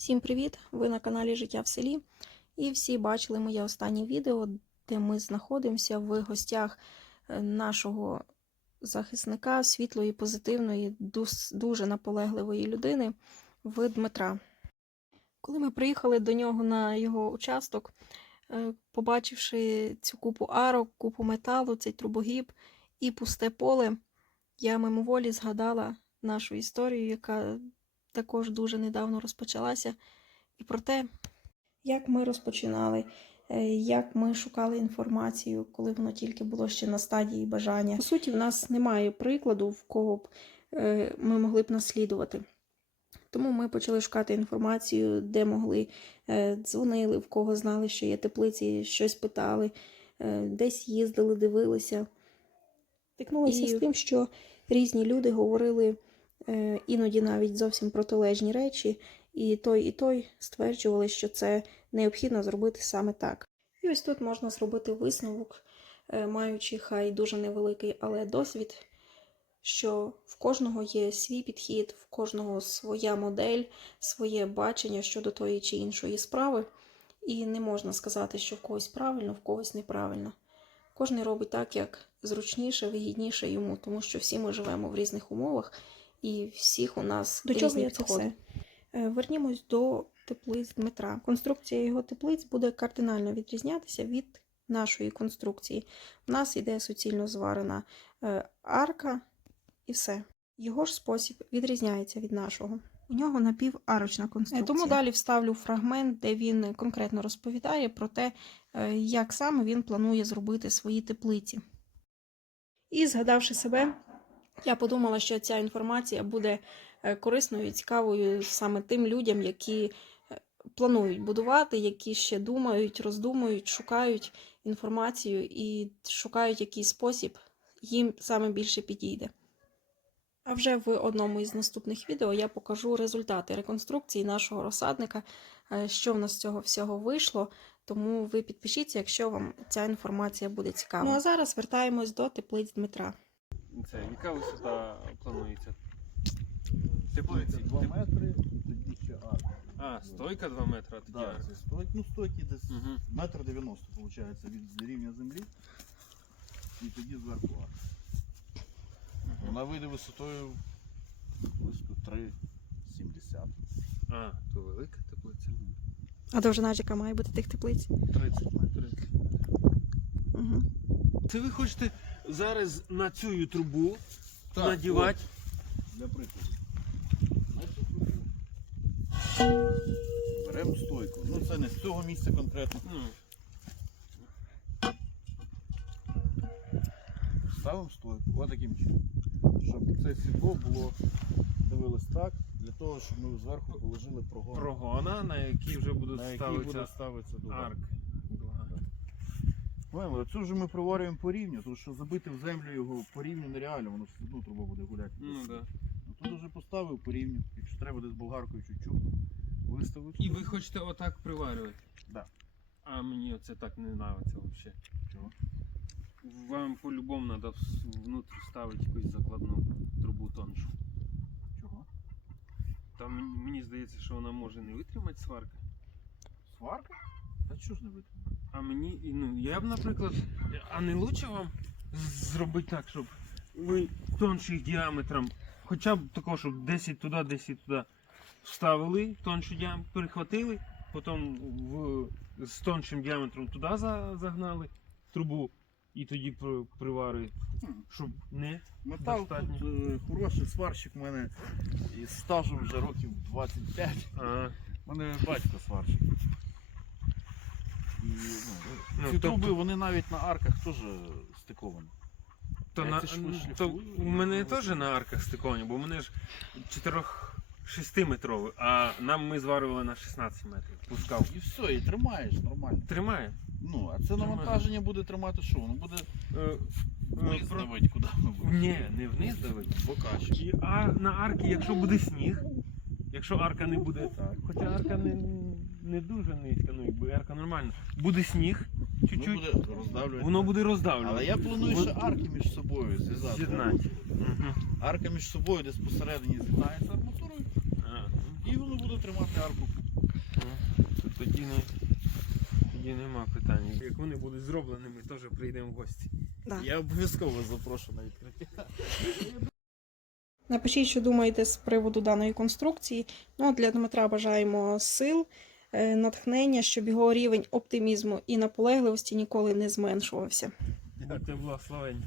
Всім привіт! Ви на каналі Життя в селі. І всі бачили моє останнє відео, де ми знаходимося в гостях е, нашого захисника, світлої, позитивної, дуже наполегливої людини в Дмитра. Коли ми приїхали до нього на його участок, е, побачивши цю купу арок, купу металу, цей трубогіб і пусте поле, я мимоволі згадала нашу історію, яка також дуже недавно розпочалася. І про те, як ми розпочинали, е, як ми шукали інформацію, коли воно тільки було ще на стадії бажання. По суті, в нас немає прикладу, в кого б е, ми могли б наслідувати. Тому ми почали шукати інформацію, де могли, е, дзвонили, в кого знали, що є теплиці, щось питали, десь їздили, дивилися. Стикнулися І- з тим, що різні люди говорили іноді навіть зовсім протилежні речі, і той, і той стверджували, що це необхідно зробити саме так. І ось тут можна зробити висновок, е, маючи хай дуже невеликий, але досвід, що в кожного є свій підхід, в кожного своя модель, своє бачення щодо тої чи іншої справи, і не можна сказати, що в когось правильно, в когось неправильно. Кожен робить так, як зручніше, вигідніше йому, тому що всі ми живемо в різних умовах, і всіх у нас До чого я це підходи. Е, Вернімось до теплиць Дмитра. Конструкція його теплиць буде кардинально відрізнятися від нашої конструкції. У нас іде суцільно зварена е, арка і все. Його ж спосіб відрізняється від нашого. У нього напіварочна конструкція. Тому далі вставлю фрагмент, де він конкретно розповідає про те, е, як саме він планує зробити свої теплиці. І згадавши себе, я подумала, що ця інформація буде е, корисною і цікавою саме тим людям, які е, планують будувати, які ще думають, роздумують, шукають інформацію і шукають який спосіб їм саме більше підійде. А вже в одному із наступних відео я покажу результати реконструкції нашого розсадника, е, що в нас з цього всього вийшло. Тому ви підпишіться, якщо вам ця інформація буде цікава. Ну а зараз вертаємось до теплиць Дмитра. Це яка висота планується? Стойка Теплиці. 2 метри, тоді ще арка. А, стойка 2 метри, а тоді Да, арка. це стойки, ну стойки десь Мгм. метр 90, виходить, від рівня землі. І тоді зверху арка. Вона вийде висотою близько 3,70. А, то велика теплиця. А довжина яка має бути тих теплиць? 30 метрів. Угу. Це ви хочете зараз на цю трубу Так, надівати? от, Для прикладу. На цю трубу. Беремо стойку. Ну це не з цього місця конкретно. Ставимо стойку, ось таким чином. Щоб це сідло було, дивилось так, для того, щоб ми зверху положили прогон, прогона, на якій вже будуть на ставитися ставитися дуга. Дуга. Цю вже ми приварюємо по рівню, тому що забити в землю його по рівню нереально, воно все одно труба буде гуляти. Ну да. Ну, Тут вже поставив по рівню, якщо треба десь болгаркою чуть-чуть, виставив. І ви хочете отак приварювати? Да. А мені оце так не подобається взагалі. Чого? Вам по-любому треба внутрі ставити якусь закладну трубу тоншу. Чого? Там мені- здається, що вона може не витримати сварка. Сварка? Та чого ж не витримав? А мені, і, ну, я б, наприклад, а не лучше вам зробити так, щоб ви тонших діаметром, хоча б такого, щоб 10 туди, 10 туди вставили, тонший діаметр, перехватили, потім в, з тоншим діаметром туди загнали трубу і тоді при- приварили, щоб не. Метал Достатньо. тут е, хороший сварщик у мене із стажем вже років 25. А, У мене батько сварщик. І, ну, ну, ці тобто- труби вони навіть на арках теж стиковані. То, Я на, ці то шліфую, у і мене воно теж на арках стиковані, бо у мене ж 4-6 метровий, а нам ми зварювали на 16 метрів. Пускав. І все, і тримаєш нормально. Тримає. Ну, а це Тримає. навантаження буде тримати що? Воно буде Е, вниз е, про- давити, куди ми будемо. Ні, не вниз давить. Покаче. І, а на арки, якщо буде сніг, якщо арка не буде. Так. Хоча арка не, не дуже низько, ну якби арка нормальна. Буде сніг, чуть-чуть, Воно буде роздавлювати. воно буде роздавлювати. Але я планую ще арки між собою зв'язати. З'єднати. Мгм. Арка між собою десь посередині з'єднається арматурою, А, і воно буде тримати арку. ну, Тоді не тоді нема питань. Як вони будуть зроблені, ми теж прийдемо в гості. Да. Я обов'язково запрошу на відкриття. Напишіть, що думаєте з приводу даної конструкції. Ну, для Дмитра бажаємо сил, Е, натхнення, щоб його рівень оптимізму і наполегливості ніколи не зменшувався. Будьте благословені.